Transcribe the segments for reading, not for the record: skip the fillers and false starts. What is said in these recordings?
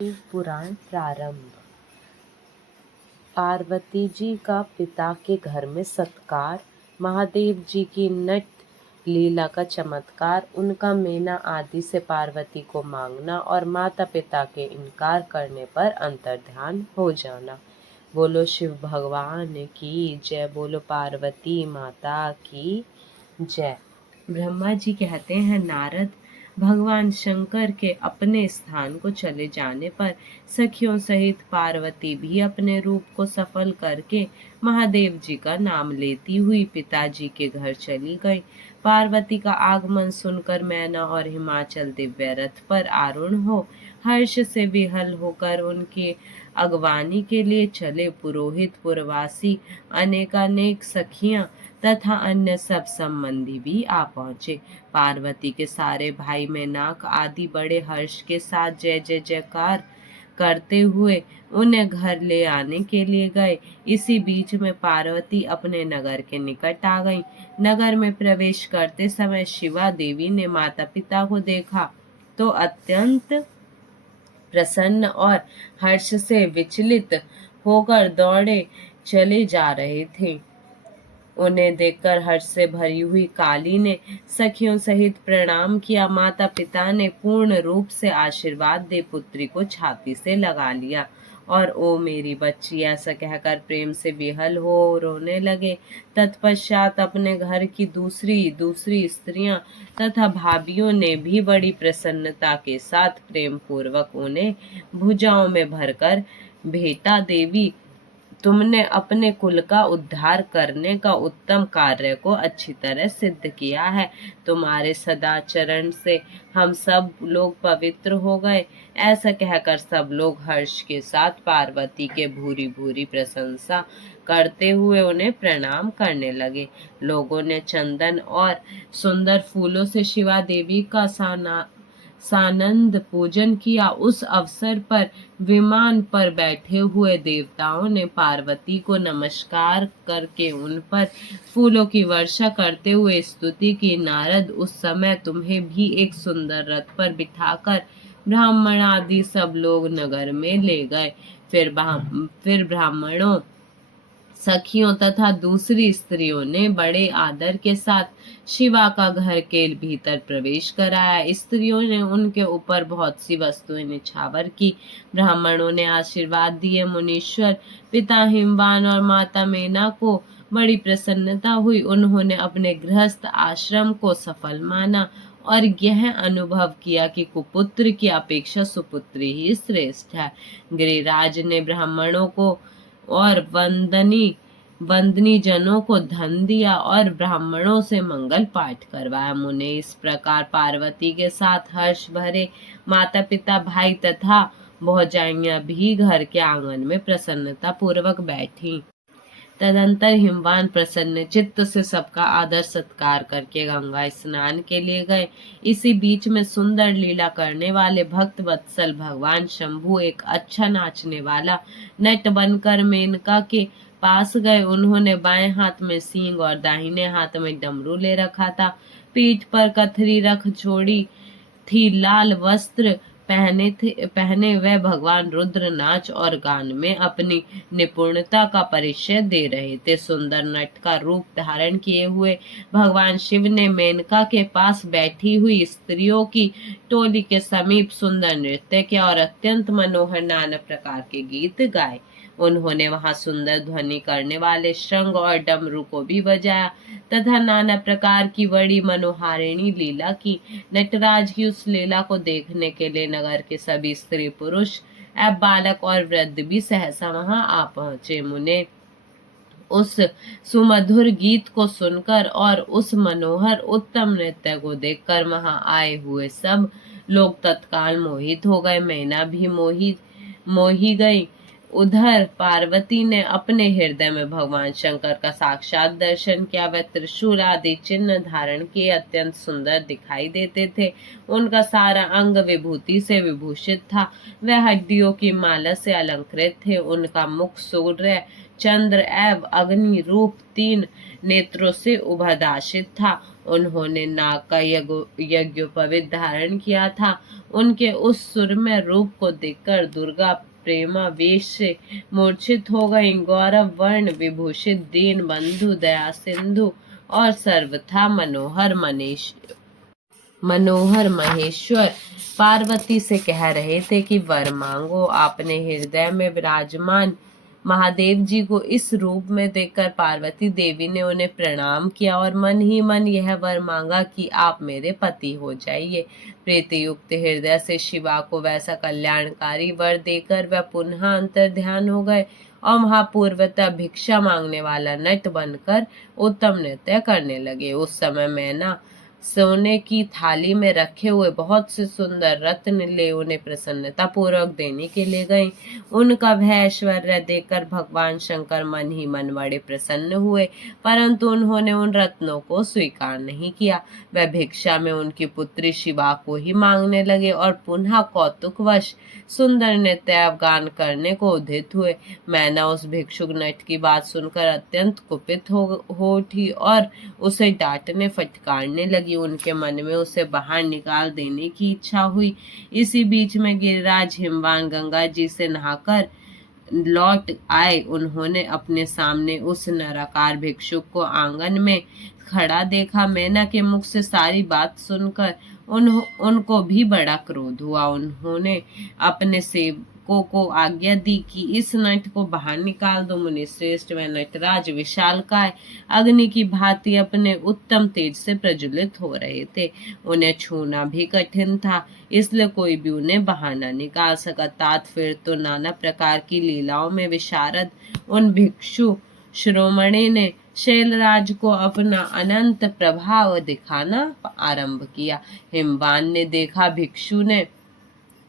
शिव पुराण प्रारंभ। पार्वती जी का पिता के घर में सत्कार, महादेव जी की नट लीला का चमत्कार, उनका मेना आदि से पार्वती को मांगना और माता पिता के इनकार करने पर अंतर्ध्यान हो जाना। बोलो शिव भगवान की जय, बोलो पार्वती माता की जय। ब्रह्मा जी कहते हैं, नारद, भगवान शंकर के अपने स्थान को चले जाने पर सखियों सहित पार्वती भी अपने रूप को सफल करके महादेव जी का नाम लेती हुई पिताजी के घर चली गई। पार्वती का आगमन सुनकर मैना और हिमाचल दिव्य रथ पर आरूढ़ हो हर्ष से विहल होकर उनकी अगवानी के लिए चले। पुरोहित, पुरवासी, अनेकानेक सखियां तथा अन्य सब संबंधी भी आ पहुंचे। पार्वती के सारे भाई मेनाक आदि बड़े हर्ष के साथ जय जय जयकार करते हुए उन्हें घर ले आने के लिए गए। इसी बीच में पार्वती अपने नगर के निकट आ गई। नगर में प्रवेश करते समय शिवा देवी ने माता पिता को देखा तो अत्यंत प्रसन्न और हर्ष से विचलित होकर दौड़े चले जा रहे थे। उन्हें देखकर हर्ष से भरी हुई काली ने सखियों सहित प्रणाम किया। माता पिता ने पूर्ण रूप से आशीर्वाद दे पुत्री को छाती से लगा लिया और ओ मेरी बच्ची ऐसा कहकर प्रेम से विहल हो रोने लगे। तत्पश्चात अपने घर की दूसरी स्त्रियां तथा भाभियों ने भी बड़ी प्रसन्नता के साथ प्रेम पूर्वक उन्हें भुजाओं में भरकर भेटा। देवी, तुमने अपने कुल का उद्धार करने का उत्तम कार्य को अच्छी तरह सिद्ध किया है। तुम्हारे सदाचरण से हम सब लोग पवित्र हो गए। ऐसा कहकर सब लोग हर्ष के साथ पार्वती के भूरी भूरी प्रशंसा करते हुए उन्हें प्रणाम करने लगे। लोगों ने चंदन और सुंदर फूलों से शिवा देवी का सानंद पूजन किया। उस अवसर पर विमान पर बैठे हुए देवताओं ने पार्वती को नमस्कार करके उन पर फूलों की वर्षा करते हुए स्तुति की। नारद, उस समय तुम्हें भी एक सुंदर रथ पर बिठाकर ब्राह्मण आदि सब लोग नगर में ले गए। फिर ब्राह्मणों, सखियों तथा दूसरी स्त्रियों ने बड़े आदर के साथ शिवा का घर के भीतर प्रवेश कराया। स्त्रियों ने उनके ऊपर बहुत सी वस्तुएं निछावर की। ब्राह्मणों ने आशीर्वाद दिए। मुनीश्वर पिता हिमवान और माता मेना को बड़ी प्रसन्नता हुई। उन्होंने अपने गृहस्थ आश्रम को सफल माना और यह अनुभव किया कि कुपुत्र की अपेक्षा सुपुत्री ही श्रेष्ठ है। गिरिराज ने ब्राह्मणों को और वंदनी जनों को धन दिया और ब्राह्मणों से मंगल पाठ करवाया। मुने इस प्रकार पार्वती के साथ हर्ष भरे माता पिता, भाई तथा भौजाइयां भी घर के आंगन में प्रसन्नता पूर्वक बैठी। तदंतर हिमवान प्रसन्न चित्त से सबका आदर सत्कार करके गंगा स्नान के लिए गए। इसी बीच में सुंदर लीला करने वाले भक्त वत्सल भगवान शंभु एक अच्छा नाचने वाला नट बनकर मेनका के पास गए। उन्होंने बाएं हाथ में सींग और दाहिने हाथ में डमरू ले रखा था। पीठ पर कथरी रख छोड़ी थी। लाल वस्त्र पहने वह भगवान रुद्र नाच और गान में अपनी निपुणता का परिचय दे रहे थे। सुंदर नट का रूप धारण किए हुए भगवान शिव ने मेनका के पास बैठी हुई स्त्रियों की टोली के समीप सुंदर नृत्य किया और अत्यंत मनोहर नाना प्रकार के गीत गाए। उन्होंने वहां सुंदर ध्वनि करने वाले शंख और डमरू को भी बजाया तथा नाना प्रकार की बड़ी मनोहारिणी लीला की। नटराज की उस लीला को देखने के लिए नगर के सभी स्त्री पुरुष, बालक और वृद्ध भी सहसा वहां आ पहुंचे। मुने उस सुमधुर गीत को सुनकर और उस मनोहर उत्तम नृत्य को देखकर वहां आए हुए सब लोग तत्काल मोहित हो गए। मैना भी मोही गई। उधर पार्वती ने अपने हृदय में भगवान शंकर का साक्षात दर्शन किया। वह त्रिशूल आदि चिन्ह धारण किए अत्यंत सुंदर दिखाई देते थे। उनका सारा अंग विभूति से विभूषित था। वह हड्डियों की माला से अलंकृत थे। उनका मुख सूर्य, चंद्र एवं अग्नि रूप 3 नेत्रों से उभदाशित था। उन्होंने नाग का यज्ञोपवीत धारण किया था। उनके उस सुरमय रूप को देखकर दुर्गा प्रेमावेश से मूर्छित हो गई। गौरव वर्ण विभूषित दीन बंधु दया सिंधु और सर्वथा मनोहर महेश्वर पार्वती से कह रहे थे कि वर मांगो। आपने हृदय में विराजमान महादेव जी को इस रूप में देखकर पार्वती देवी ने उन्हें प्रणाम किया और मन ही मन यह वर मांगा कि आप मेरे पति हो जाइए। प्रीतियुक्त हृदय से शिवा को वैसा कल्याणकारी वर देकर वह पुनः अंतर्ध्यान हो गए और महापूर्वतः भिक्षा मांगने वाला नट बनकर उत्तम नृत्य करने लगे। उस समय मैना सोने की थाली में रखे हुए बहुत से सुंदर रत्न ले उन्हें प्रसन्नता पूर्वक देने के लिए गई। उनका वह ऐश्वर्य देखकर भगवान शंकर मन ही मन बड़े प्रसन्न हुए, परंतु उन्होंने उन रत्नों को स्वीकार नहीं किया। वह भिक्षा में उनकी पुत्री शिवा को ही मांगने लगे और पुनः कौतुकवश सुंदर नृत्य गान करने को उद्यत हुए। मैना उस भिक्षुक नट की बात सुनकर अत्यंत कुपित हो उठी और उसे डांटने फटकारने लगी। उनके मन में उसे बाहर निकाल देने की इच्छा हुई। इसी बीच में गिरिराज हिमवान गंगा जी से नहाकर लौट आए। उन्होंने अपने सामने उस नराकार भिक्षुक को आंगन में खड़ा देखा। मैना के मुख से सारी बात सुनकर उनको भी बड़ा क्रोध हुआ। उन्होंने अपने सेवकों को आज्ञा दी कि इस नट को बाहर निकाल दो। मुनि श्रेष्ठ व नटराज विशालकाय अग्नि की भांति अपने उत्तम तेज से प्रज्वलित हो रहे थे। उन्हें छूना भी कठिन था, इसलिए कोई भी उन्हें बाहर न निकाल सका। तात फिर तो नाना प्रकार की लीलाओं में विशारद उन भिक्षु शिरोमणि ने शैलराज को अपना अनंत प्रभाव दिखाना आरंभ किया। हिमवान ने देखा भिक्षु ने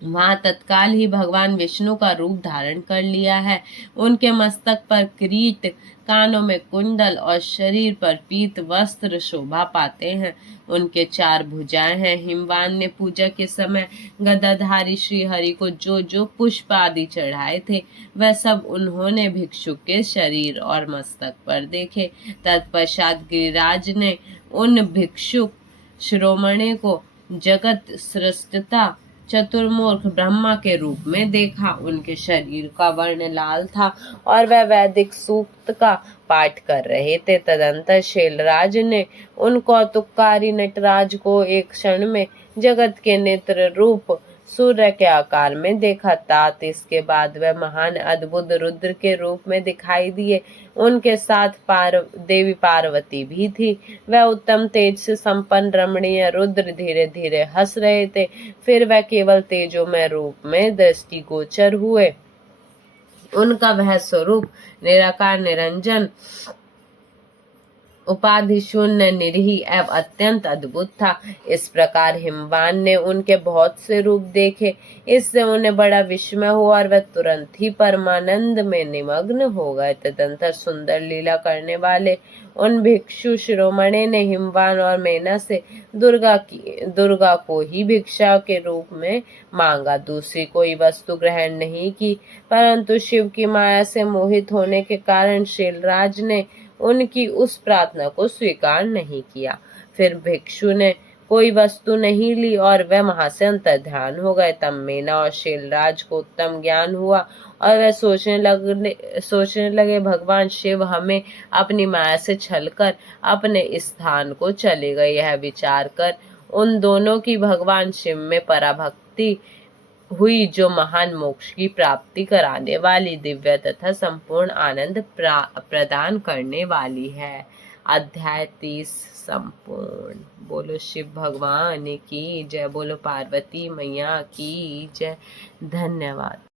वहां तत्काल ही भगवान विष्णु का रूप धारण कर लिया है। उनके मस्तक पर किरीट, कानों में कुंडल और शरीर पर पीत वस्त्र शोभा पाते हैं। उनके 4 भुजाएं हैं। हिमवान ने पूजा के समय गदाधारी श्री हरि को जो जो पुष्प आदि चढ़ाए थे वह सब उन्होंने भिक्षु के शरीर और मस्तक पर देखे। तत्पश्चात गिरिराज ने उन भिक्षुक शिरोमणि को जगत सृष्टता चतुर्मुख ब्रह्मा के रूप में देखा। उनके शरीर का वर्ण लाल था और वह वैदिक सूक्त का पाठ कर रहे थे। तदंतर शैलराज ने उन कौतुककारी नटराज को एक क्षण में जगत के नेत्र रूप सूर्य के आकार में देखा। तात इसके बाद वह महान अद्भुत रुद्र के रूप में दिखाई दिए। उनके साथ देवी पार्वती भी थी। वह उत्तम तेज से संपन्न रमणीय रुद्र धीरे धीरे हंस रहे थे। फिर वह केवल तेजोमय रूप में दृष्टिगोचर हुए। उनका वह स्वरूप निराकार निरंजन उपाधि शून्य निरीह एवं अत्यंत अद्भुत था। इस प्रकार हिमवान ने उनके बहुत से रूप देखे। इससे उन्हें बड़ा विस्मय हुआ और वह तुरंत ही परमानंद में निमग्न हो गए। तदंतर सुंदर लीला करने वाले उन भिक्षु शिरोमणि ने हिमवान और मैना से दुर्गा को ही भिक्षा के रूप में मांगा। दूसरी कोई वस्तु ग्रहण नहीं की, परंतु शिव की माया से मोहित होने के कारण शैलराज ने उनकी उस प्रार्थना को स्वीकार नहीं किया। फिर भिक्षु ने कोई वस्तु नहीं ली और वह वहां से अंतर्ध्यान हो गए। तब मैना और शैलराज को उत्तम ज्ञान हुआ और वह सोचने लगे भगवान शिव हमें अपनी माया से छलकर अपने स्थान को चले गए। यह विचार कर उन दोनों की भगवान शिव में पराभक्ति हुई, जो महान मोक्ष की प्राप्ति कराने वाली, दिव्य तथा संपूर्ण आनंद प्रदान करने वाली है। अध्याय 30 संपूर्ण। बोलो शिव भगवान की जय, बोलो पार्वती मैया की जय। धन्यवाद।